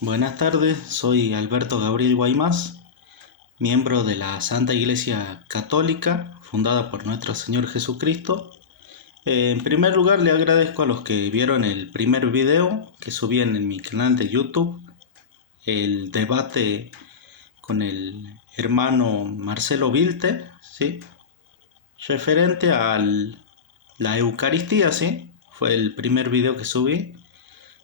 Buenas tardes, soy Alberto Gabriel Guaymas, miembro de la Santa Iglesia Católica, fundada por nuestro Señor Jesucristo. En primer lugar, le agradezco a los que vieron el primer video que subí en mi canal de YouTube, el debate con el hermano Marcelo Vilte, ¿sí? Referente a la Eucaristía, ¿sí? Fue el primer video que subí.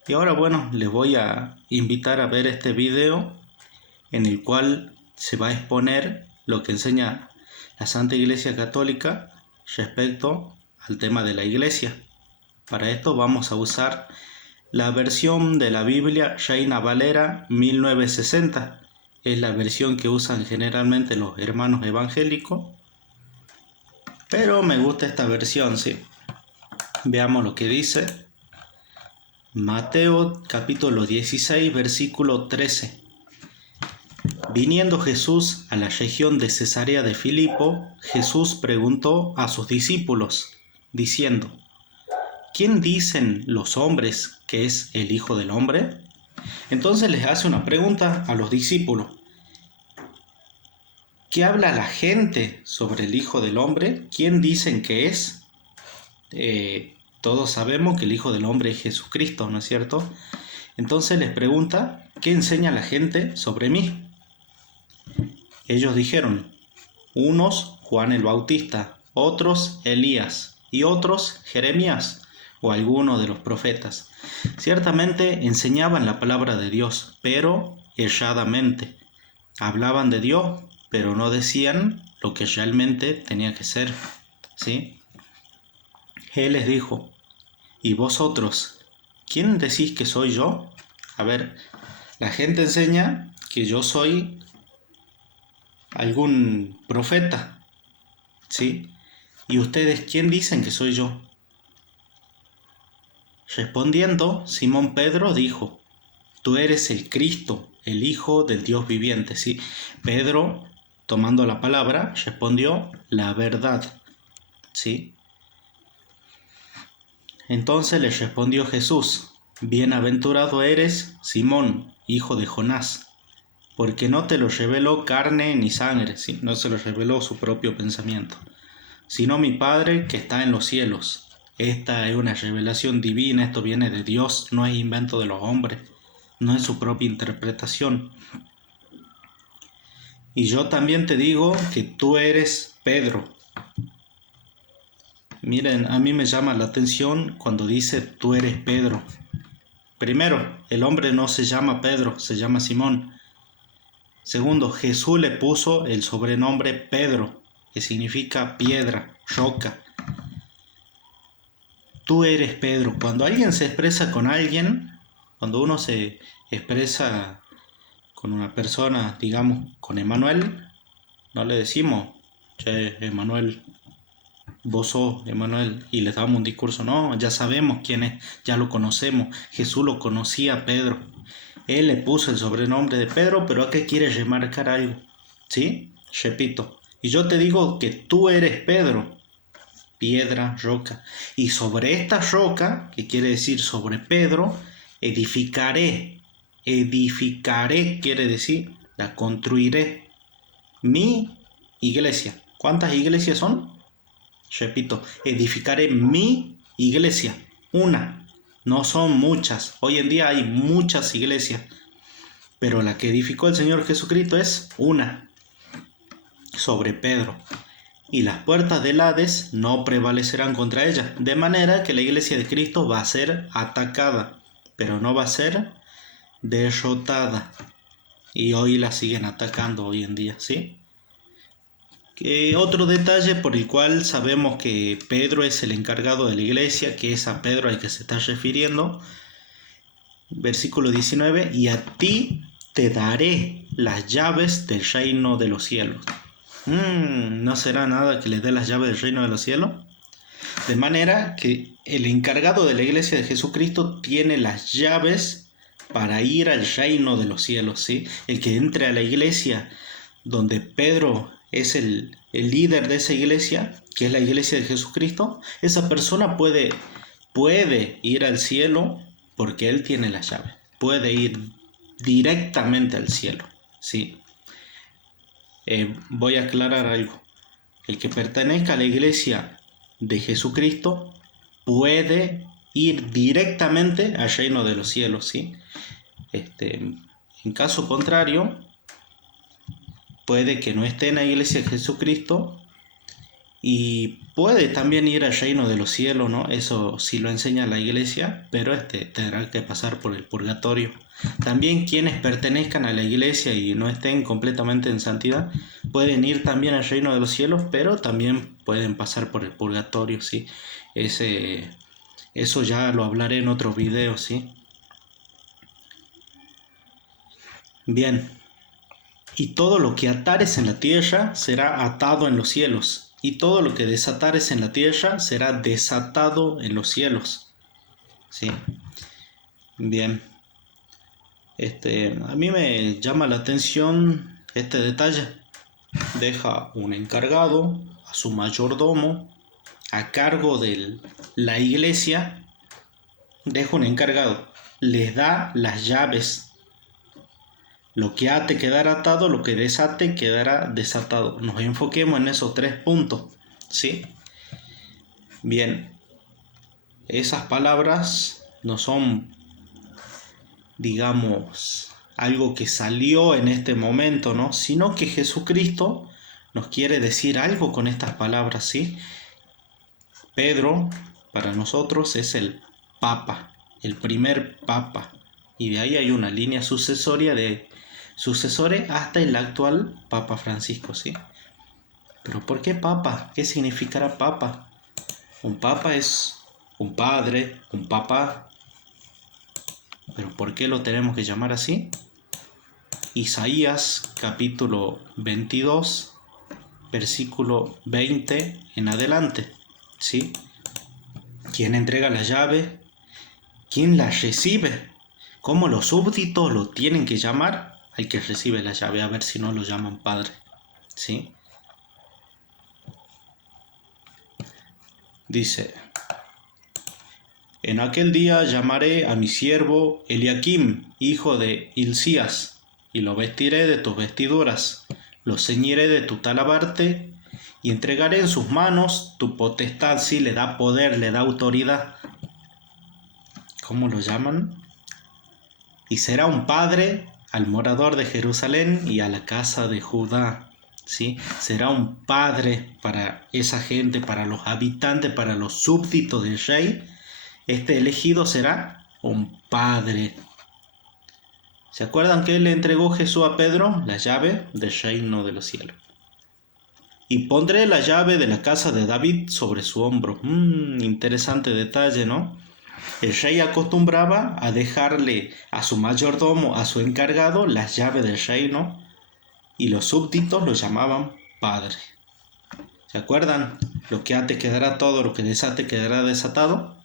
Y ahora, bueno, les voy a invitar a ver este video en el cual se va a exponer lo que enseña la Santa Iglesia Católica respecto al tema de la Iglesia. Para esto vamos a usar la versión de la Biblia Reina Valera 1960. Es la versión que usan generalmente los hermanos evangélicos, pero me gusta esta versión, sí. Veamos lo que dice Mateo capítulo 16, versículo 13. Viniendo Jesús a la región de Cesarea de Filipo, Jesús preguntó a sus discípulos, diciendo: ¿Quién dicen los hombres que es el Hijo del Hombre? Entonces les hace una pregunta a los discípulos. ¿Qué habla la gente sobre el Hijo del Hombre? ¿Quién dicen que es? Todos sabemos que el Hijo del Hombre es Jesucristo, ¿no es cierto? Entonces les pregunta, ¿qué enseña la gente sobre mí? Ellos dijeron, unos Juan el Bautista, otros Elías y otros Jeremías o alguno de los profetas. Ciertamente enseñaban la palabra de Dios, pero erradamente. Hablaban de Dios, pero no decían lo que realmente tenía que ser, ¿sí? Él les dijo, ¿y vosotros, quién decís que soy yo? A ver, la gente enseña que yo soy algún profeta, ¿sí? ¿Y ustedes quién dicen que soy yo? Respondiendo, Simón Pedro dijo, tú eres el Cristo, el Hijo del Dios viviente, ¿sí? Pedro, tomando la palabra, respondió, la verdad, ¿sí? Entonces le respondió Jesús, bienaventurado eres, Simón, hijo de Jonás, porque no te lo reveló carne ni sangre, ¿sí? No se lo reveló su propio pensamiento, sino mi Padre que está en los cielos. Esta es una revelación divina, esto viene de Dios, no es invento de los hombres, no es su propia interpretación. Y yo también te digo que tú eres Pedro. Miren, a mí me llama la atención cuando dice tú eres Pedro. Primero, el hombre no se llama Pedro, se llama Simón. Segundo, Jesús le puso el sobrenombre Pedro, que significa piedra, roca. Tú eres Pedro. Cuando alguien se expresa con alguien, cuando uno se expresa con una persona, digamos, con Emanuel, no le decimos, che, Emanuel, vos sos Emanuel, y le damos un discurso, no, ya sabemos quién es, ya lo conocemos, Jesús lo conocía a Pedro, él le puso el sobrenombre de Pedro, pero acá quiere remarcar algo, ¿sí? Repito, y yo te digo que tú eres Pedro, piedra, roca, y sobre esta roca, que quiere decir sobre Pedro, edificaré, quiere decir, la construiré, mi iglesia. ¿Cuántas iglesias son? Repito, edificaré mi iglesia, una, no son muchas. Hoy en día hay muchas iglesias, pero la que edificó el Señor Jesucristo es una, sobre Pedro. Y las puertas del Hades no prevalecerán contra ella, de manera que la iglesia de Cristo va a ser atacada, pero no va a ser derrotada. Y hoy la siguen atacando hoy en día, ¿sí? Otro detalle por el cual sabemos que Pedro es el encargado de la iglesia, que es a Pedro al que se está refiriendo, versículo 19, y a ti te daré las llaves del reino de los cielos. ¿No será nada que le dé las llaves del reino de los cielos? De manera que el encargado de la iglesia de Jesucristo tiene las llaves para ir al reino de los cielos, ¿sí? El que entre a la iglesia donde Pedro es el líder de esa iglesia, que es la iglesia de Jesucristo, esa persona puede ir al cielo porque él tiene la llave. Puede ir, directamente al cielo, ¿sí? Voy a aclarar algo. El que pertenezca a la iglesia de Jesucristo puede ir directamente al reino de los cielos, ¿sí? En caso contrario, puede que no esté en la iglesia de Jesucristo y puede también ir al reino de los cielos, ¿no? Eso sí lo enseña la iglesia, pero tendrá que pasar por el purgatorio. También quienes pertenezcan a la iglesia y no estén completamente en santidad, pueden ir también al reino de los cielos, pero también pueden pasar por el purgatorio, ¿sí? Eso ya lo hablaré en otro video, ¿sí? Bien. Y todo lo que atares en la tierra será atado en los cielos, y todo lo que desatares en la tierra será desatado en los cielos. ¿Sí? Bien. A mí me llama la atención este detalle. Deja un encargado, a su mayordomo, a cargo de la iglesia. Deja un encargado, les da las llaves. Lo que ate quedará atado, lo que desate quedará desatado. Nos enfoquemos en esos 3 puntos, ¿sí? Bien, esas palabras no son, digamos, algo que salió en este momento, ¿no? Sino que Jesucristo nos quiere decir algo con estas palabras, ¿sí? Pedro, para nosotros, es el Papa, el primer Papa. Y de ahí hay una línea sucesoria de sucesores hasta el actual Papa Francisco, ¿sí? Pero ¿por qué Papa? ¿Qué significará Papa? Un Papa es un padre, un papá. ¿Pero por qué lo tenemos que llamar así? Isaías capítulo 22, versículo 20 en adelante, ¿sí? ¿Quién entrega la llave? ¿Quién la recibe? ¿Cómo los súbditos lo tienen que llamar? Al que recibe la llave, a ver si no lo llaman padre, ¿sí? Dice: en aquel día llamaré a mi siervo Eliakim, hijo de Hilcías, y lo vestiré de tus vestiduras, lo ceñiré de tu talabarte, y entregaré en sus manos tu potestad. Sí, le da poder, le da autoridad. ¿Cómo lo llaman? Y será un padre al morador de Jerusalén y a la casa de Judá. ¿Sí? Será un padre para esa gente, para los habitantes, para los súbditos del rey. Este elegido será un padre. ¿Se acuerdan que le entregó Jesús a Pedro la llave del reino de los cielos? Y pondré la llave de la casa de David sobre su hombro. Interesante detalle, ¿no? El rey acostumbraba a dejarle a su mayordomo, a su encargado, las llaves del reino, y los súbditos lo llamaban padre. ¿Se acuerdan? Lo que ate quedará todo, lo que desate quedará desatado.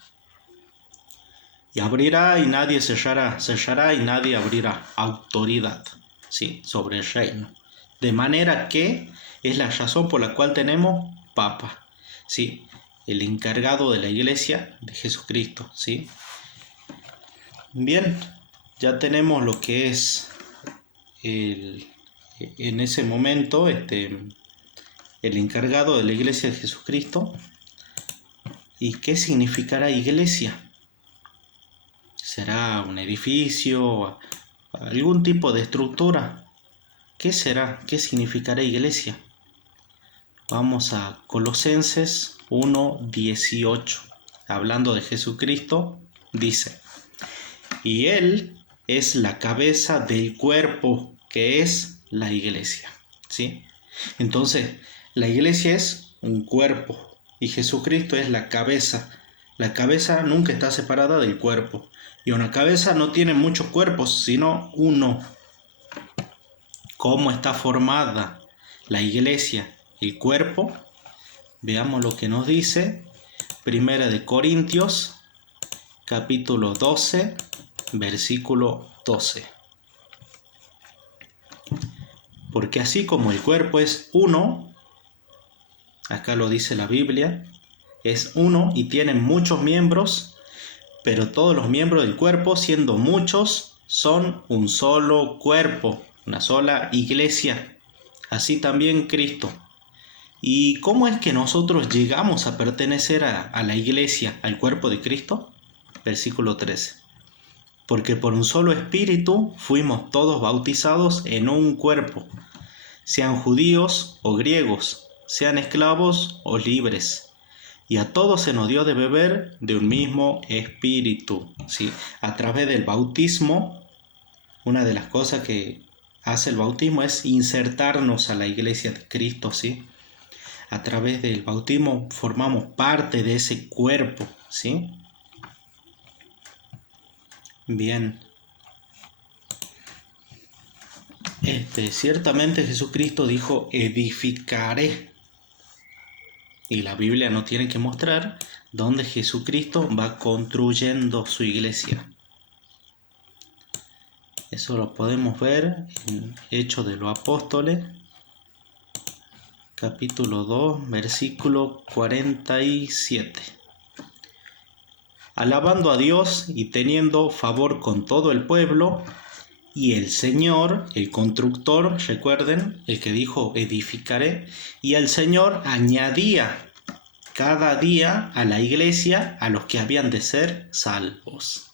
Y abrirá y nadie cerrará, cerrará y nadie abrirá. Autoridad, sí, sobre el reino. De manera que es la razón por la cual tenemos Papa, sí, el encargado de la iglesia de Jesucristo, sí. Bien, ya tenemos lo que es en ese momento el encargado de la iglesia de Jesucristo. ¿Y qué significará iglesia? ¿Será un edificio? ¿Algún tipo de estructura? ¿Qué será? ¿Qué significará iglesia? Vamos a Colosenses 1:18. Hablando de Jesucristo, dice: y Él es la cabeza del cuerpo, que es la iglesia, ¿sí? Entonces, la iglesia es un cuerpo y Jesucristo es la cabeza. La cabeza nunca está separada del cuerpo. Y una cabeza no tiene muchos cuerpos, sino uno. ¿Cómo está formada la iglesia, el cuerpo? Veamos lo que nos dice Primera de Corintios, capítulo 12, versículo 12. Porque así como el cuerpo es uno, acá lo dice la Biblia, es uno y tiene muchos miembros, pero todos los miembros del cuerpo, siendo muchos, son un solo cuerpo, una sola iglesia, así también Cristo. ¿Y cómo es que nosotros llegamos a pertenecer a la iglesia, al cuerpo de Cristo? Versículo 13. Porque por un solo espíritu fuimos todos bautizados en un cuerpo, sean judíos o griegos, sean esclavos o libres. Y a todos se nos dio de beber de un mismo espíritu. ¿Sí? A través del bautismo, una de las cosas que hace el bautismo es insertarnos a la iglesia de Cristo. ¿Sí? A través del bautismo formamos parte de ese cuerpo. ¿Sí? Bien. Ciertamente Jesucristo dijo, edificaré. Y la Biblia nos tiene que mostrar dónde Jesucristo va construyendo su iglesia. Eso lo podemos ver en Hechos de los Apóstoles, capítulo 2, versículo 47. Alabando a Dios y teniendo favor con todo el pueblo, y el Señor, el constructor, recuerden, el que dijo edificaré, y el Señor añadía cada día a la iglesia a los que habían de ser salvos.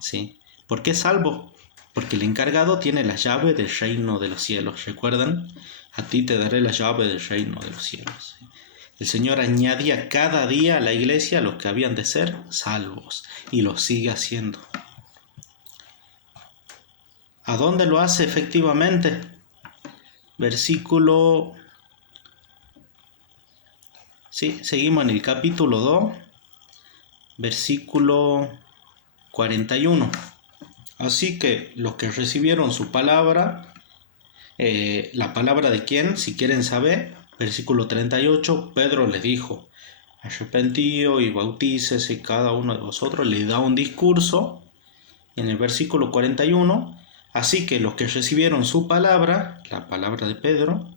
¿Sí? ¿Por qué salvo? Porque el encargado tiene la llave del reino de los cielos. ¿Recuerdan? A ti te daré la llave del reino de los cielos. ¿Sí? El Señor añadía cada día a la iglesia a los que habían de ser salvos. Y lo sigue haciendo. ¿A dónde lo hace efectivamente? Versículo... Sí, seguimos en el capítulo 2, versículo 41. Así que los que recibieron su palabra, la palabra de quién, si quieren saber, versículo 38, Pedro les dijo, arrepentíos y bautícese cada uno de vosotros, le da un discurso en el versículo 41, así que los que recibieron su palabra, la palabra de Pedro,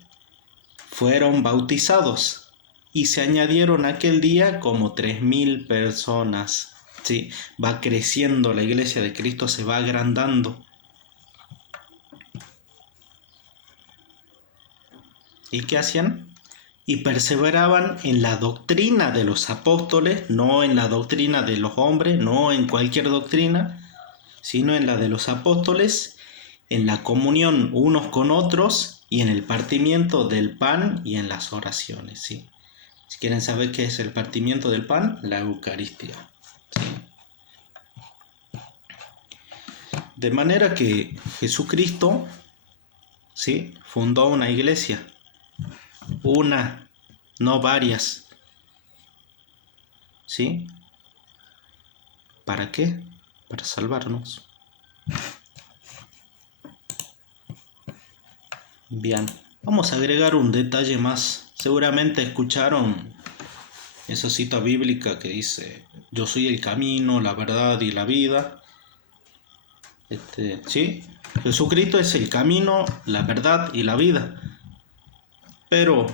fueron bautizados y se añadieron aquel día como 3.000 personas. ¿Sí? Va creciendo la iglesia de Cristo, se va agrandando. ¿Y qué hacían? Y perseveraban en la doctrina de los apóstoles, no en la doctrina de los hombres, no en cualquier doctrina, sino en la de los apóstoles, en la comunión unos con otros y en el partimiento del pan y en las oraciones. ¿Sí? Si quieren saber qué es el partimiento del pan, la Eucaristía. ¿Sí? De manera que Jesucristo, ¿sí?, fundó una iglesia, una, no varias. ¿Sí? ¿Para qué? Para salvarnos. Bien, vamos a agregar un detalle más. Seguramente escucharon esa cita bíblica que dice, yo soy el camino, la verdad y la vida. ¿Sí? Jesucristo es el camino, la verdad y la vida. Pero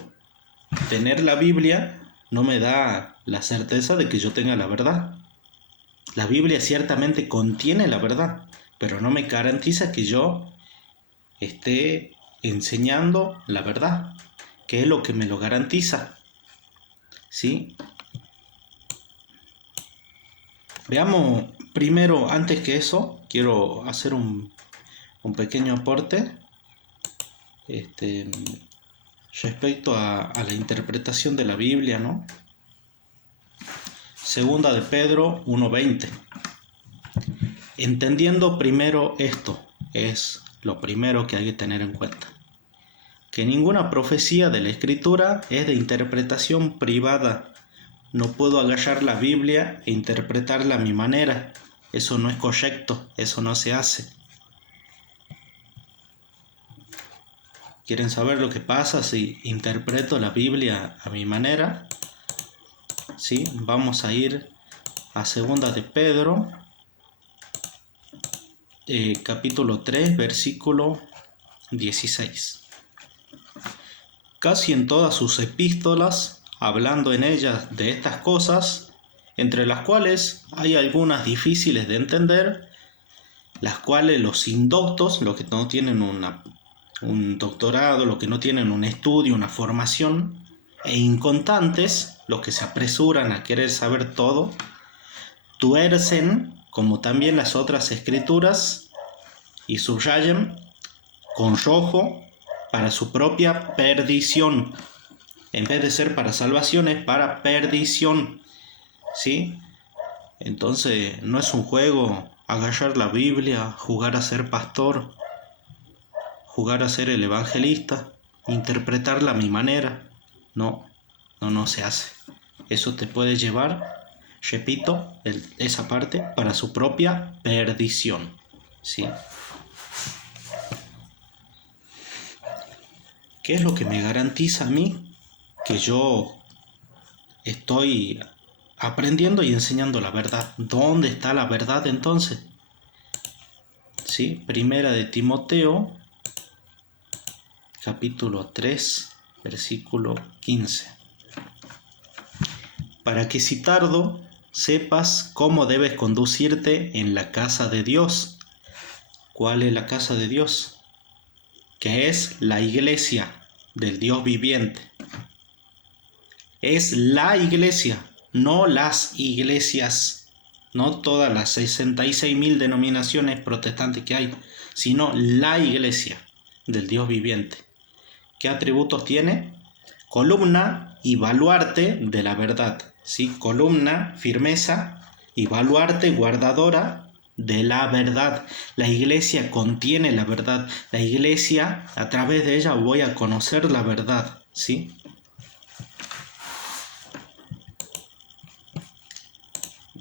tener la Biblia no me da la certeza de que yo tenga la verdad. La Biblia ciertamente contiene la verdad, pero no me garantiza que yo esté enseñando la verdad, que es lo que me lo garantiza. ¿Sí? Veamos primero, antes que eso, quiero hacer un pequeño aporte respecto a la interpretación de la Biblia, ¿no? Segunda de Pedro 1:20. Entendiendo primero esto, es lo primero que hay que tener en cuenta, que ninguna profecía de la Escritura es de interpretación privada. No puedo agarrar la Biblia e interpretarla a mi manera. Eso no es correcto, eso no se hace. ¿Quieren saber lo que pasa si interpreto la Biblia a mi manera? Sí, vamos a ir a 2 de Pedro, capítulo 3, versículo 16. Casi en todas sus epístolas, hablando en ellas de estas cosas, entre las cuales hay algunas difíciles de entender, las cuales los indoctos, los que no tienen un doctorado, los que no tienen un estudio, una formación, e inconstantes, los que se apresuran a querer saber todo, tuercen, como también las otras escrituras, y subrayan con rojo para su propia perdición. En vez de ser para salvación, es para perdición. ¿Sí? Entonces, no es un juego agarrar la Biblia, jugar a ser pastor, jugar a ser el evangelista, interpretarla a mi manera. No, no se hace. Eso te puede llevar, repito, esa parte, para su propia perdición. ¿Sí? ¿Qué es lo que me garantiza a mí que yo estoy aprendiendo y enseñando la verdad? ¿Dónde está la verdad entonces? ¿Sí? Primera de Timoteo, capítulo 3, versículo 15. Para que si tardo, sepas cómo debes conducirte en la casa de Dios. ¿Cuál es la casa de Dios? Que es la iglesia del Dios viviente. Es la iglesia, no las iglesias, no todas las 66.000 denominaciones protestantes que hay, sino la iglesia del Dios viviente. ¿Qué atributos tiene? Columna y baluarte de la verdad. ¿Sí? Columna, firmeza, y baluarte, guardadora de la verdad. La iglesia contiene la verdad. La iglesia, a través de ella voy a conocer la verdad. ¿Sí?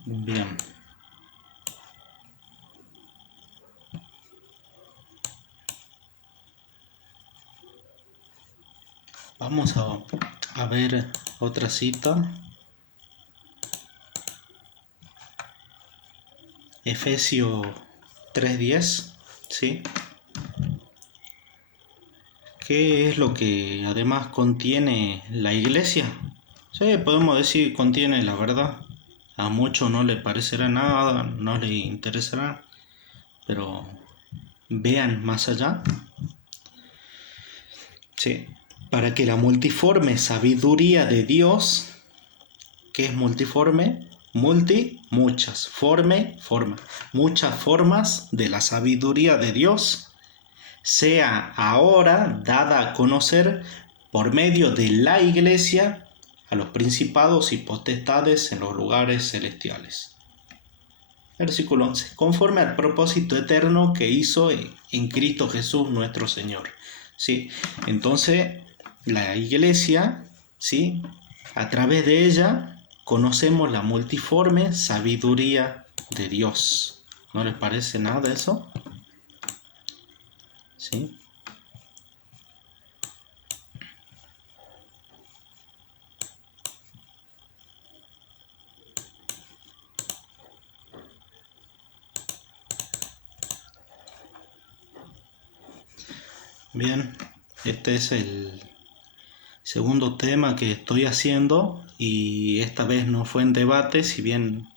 Bien. Vamos a ver otra cita. Efesios 3:10, ¿sí? ¿Qué es lo que además contiene la iglesia? Sí, podemos decir contiene la verdad. A muchos no le parecerá nada, no le interesará, pero vean más allá. Sí, para que la multiforme sabiduría de Dios, ¿qué es multiforme? Muchas, forma, muchas formas de la sabiduría de Dios, sea ahora dada a conocer por medio de la iglesia a los principados y potestades en los lugares celestiales. Versículo 11. Conforme al propósito eterno que hizo en Cristo Jesús nuestro Señor. ¿Sí? Entonces, la iglesia, ¿sí? A través de ella conocemos la multiforme sabiduría de Dios. ¿No les parece nada de eso? ¿Sí? Bien, este es el segundo tema que estoy haciendo y esta vez no fue en debate, si bien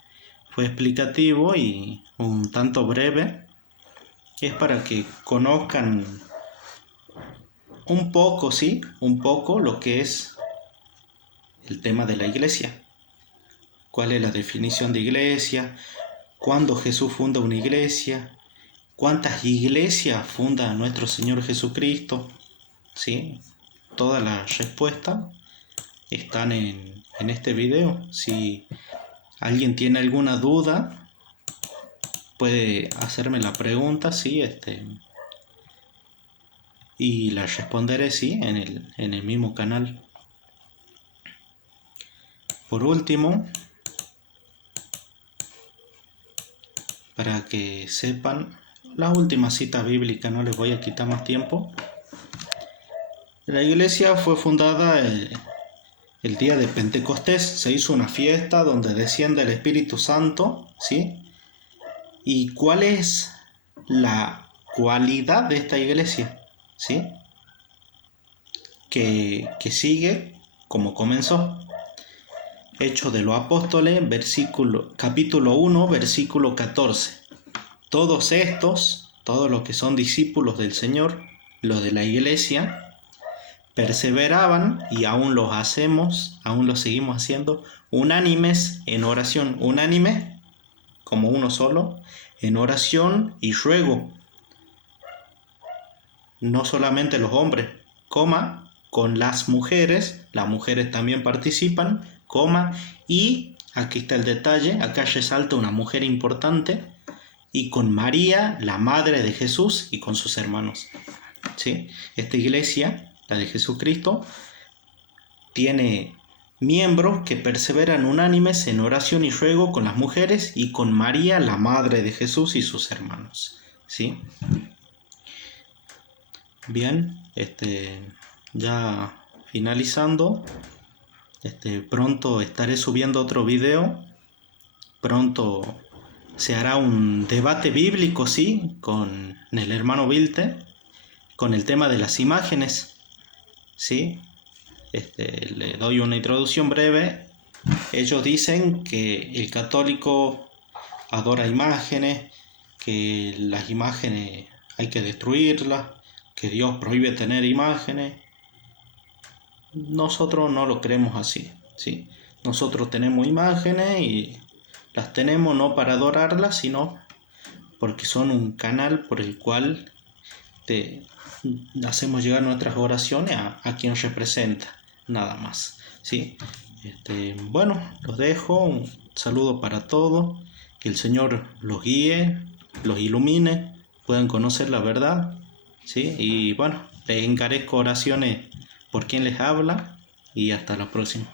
fue explicativo y un tanto breve. Es para que conozcan un poco, ¿sí? Un poco lo que es el tema de la iglesia. ¿Cuál es la definición de iglesia? ¿Cuándo Jesús funda una iglesia? ¿Cuántas iglesias funda nuestro Señor Jesucristo? ¿Sí? Todas las respuestas están en este video. Si alguien tiene alguna duda, puede hacerme la pregunta, ¿sí? Y la responderé, sí, en el mismo canal. Por último, para que sepan, la última cita bíblica, no les voy a quitar más tiempo. La iglesia fue fundada el día de Pentecostés. Se hizo una fiesta donde desciende el Espíritu Santo, ¿sí? ¿Y cuál es la cualidad de esta iglesia? ¿Sí? Que sigue como comenzó. Hechos de los Apóstoles, capítulo 1, versículo 14. todos los que son discípulos del Señor, los de la iglesia, perseveraban, y aún los hacemos, aún los seguimos haciendo, unánimes en oración, unánime como uno solo, en oración y ruego. No solamente los hombres, coma, con las mujeres también participan, coma, y aquí está el detalle, acá resalta una mujer importante, y con María, la madre de Jesús, y con sus hermanos. ¿Sí? Esta iglesia, la de Jesucristo, tiene miembros que perseveran unánimes en oración y ruego con las mujeres y con María, la madre de Jesús, y sus hermanos. ¿Sí? Bien, ya finalizando, pronto estaré subiendo otro video. Pronto se hará un debate bíblico, sí, con el hermano Vilte, con el tema de las imágenes, sí. Le doy una introducción breve. Ellos dicen que el católico adora imágenes, que las imágenes hay que destruirlas, que Dios prohíbe tener imágenes. Nosotros no lo creemos así, ¿sí? Nosotros tenemos imágenes y las tenemos no para adorarlas, sino porque son un canal por el cual hacemos llegar nuestras oraciones a quien representa, nada más, ¿sí? Bueno, los dejo, un saludo para todos, que el Señor los guíe, los ilumine, puedan conocer la verdad, ¿sí? Y bueno, les encarezco oraciones por quien les habla, y hasta la próxima.